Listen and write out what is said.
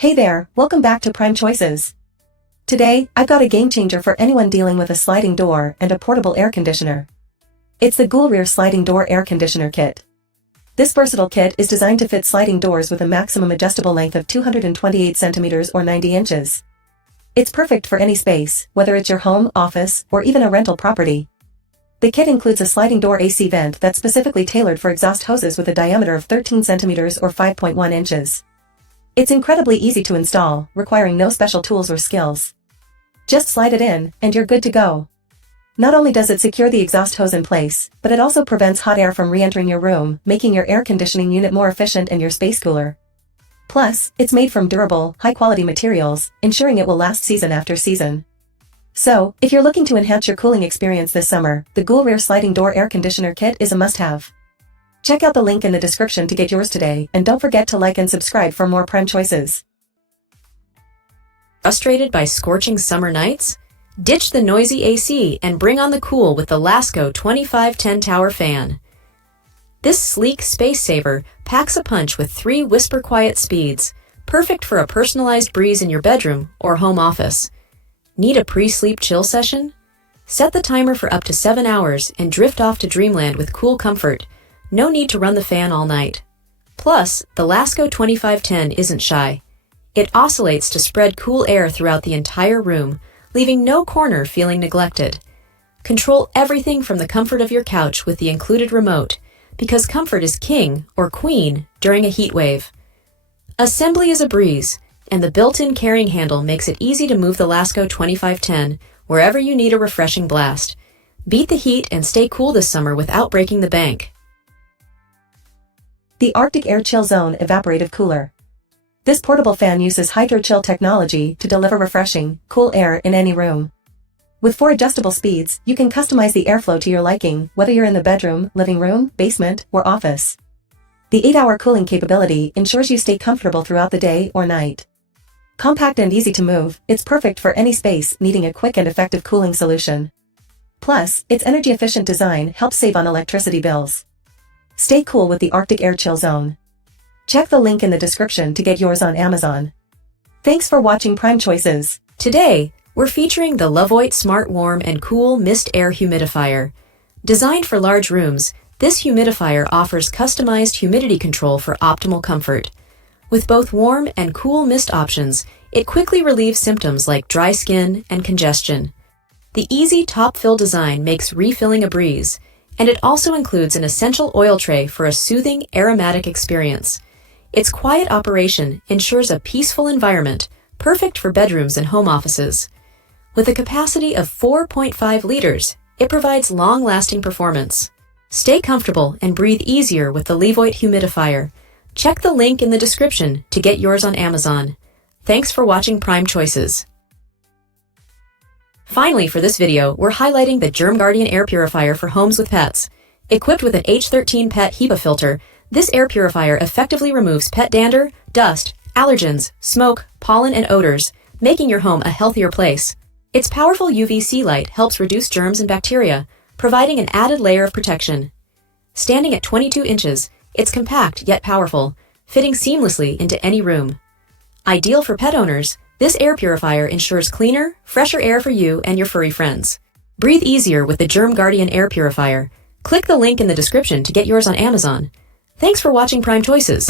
Hey there, welcome back to Prime Choices. Today, I've got a game changer for anyone dealing with a sliding door and a portable air conditioner. It's the Gulrear Sliding Door Air Conditioner Kit. This versatile kit is designed to fit sliding doors with a maximum adjustable length of 228 centimeters or 90 inches. It's perfect for any space, whether it's your home, office, or even a rental property. The kit includes a sliding door AC vent that's specifically tailored for exhaust hoses with a diameter of 13 centimeters or 5.1 inches. It's incredibly easy to install, requiring no special tools or skills. Just slide it in, and you're good to go. Not only does it secure the exhaust hose in place, but it also prevents hot air from re-entering your room, making your air conditioning unit more efficient and your space cooler. Plus, it's made from durable, high-quality materials, ensuring it will last season after season. So, if you're looking to enhance your cooling experience this summer, the Gulrear Sliding Door Air Conditioner Kit is a must-have. Check out the link in the description to get yours today, and don't forget to like and subscribe for more Prime Choices. Frustrated by scorching summer nights? Ditch the noisy AC and bring on the cool with the Lasko 2510 Tower Fan. This sleek space saver packs a punch with 3 whisper-quiet speeds, perfect for a personalized breeze in your bedroom or home office. Need a pre-sleep chill session? Set the timer for up to 7 hours and drift off to dreamland with cool comfort. No need to run the fan all night. Plus, the Lasko 2510 isn't shy. It oscillates to spread cool air throughout the entire room, leaving no corner feeling neglected. Control everything from the comfort of your couch with the included remote, because comfort is king or queen during a heat wave. Assembly is a breeze, and the built-in carrying handle makes it easy to move the Lasko 2510 wherever you need a refreshing blast. Beat the heat and stay cool this summer without breaking the bank. The Arctic Air Chill Zone Evaporative Cooler. This portable fan uses hydro-chill technology to deliver refreshing, cool air in any room. With 4 adjustable speeds, you can customize the airflow to your liking, whether you're in the bedroom, living room, basement, or office. The 8-hour cooling capability ensures you stay comfortable throughout the day or night. Compact and easy to move, it's perfect for any space needing a quick and effective cooling solution. Plus, its energy-efficient design helps save on electricity bills. Stay cool with the Arctic Air Chill Zone. Check the link in the description to get yours on Amazon. Thanks for watching Prime Choices. Today, we're featuring the LEVOIT Smart Warm and Cool Mist Air Humidifier. Designed for large rooms, this humidifier offers customized humidity control for optimal comfort. With both warm and cool mist options, it quickly relieves symptoms like dry skin and congestion. The easy top-fill design makes refilling a breeze, and it also includes an essential oil tray for a soothing, aromatic experience. Its quiet operation ensures a peaceful environment, perfect for bedrooms and home offices. With a capacity of 4.5 liters, it provides long-lasting performance. Stay comfortable and breathe easier with the LEVOIT humidifier. Check the link in the description to get yours on Amazon. Thanks for watching Prime Choices. Finally, for this video, we're highlighting the GermGuardian air purifier for homes with pets. Equipped with an H13 PET HEPA filter, this air purifier effectively removes pet dander, dust, allergens, smoke, pollen, and odors, making your home a healthier place. Its powerful UVC light helps reduce germs and bacteria, providing an added layer of protection. Standing at 22 inches, it's compact yet powerful, fitting seamlessly into any room. Ideal for pet owners, this air purifier ensures cleaner, fresher air for you and your furry friends. Breathe easier with the GermGuardian air purifier. Click the link in the description to get yours on Amazon. Thanks for watching Prime Choices.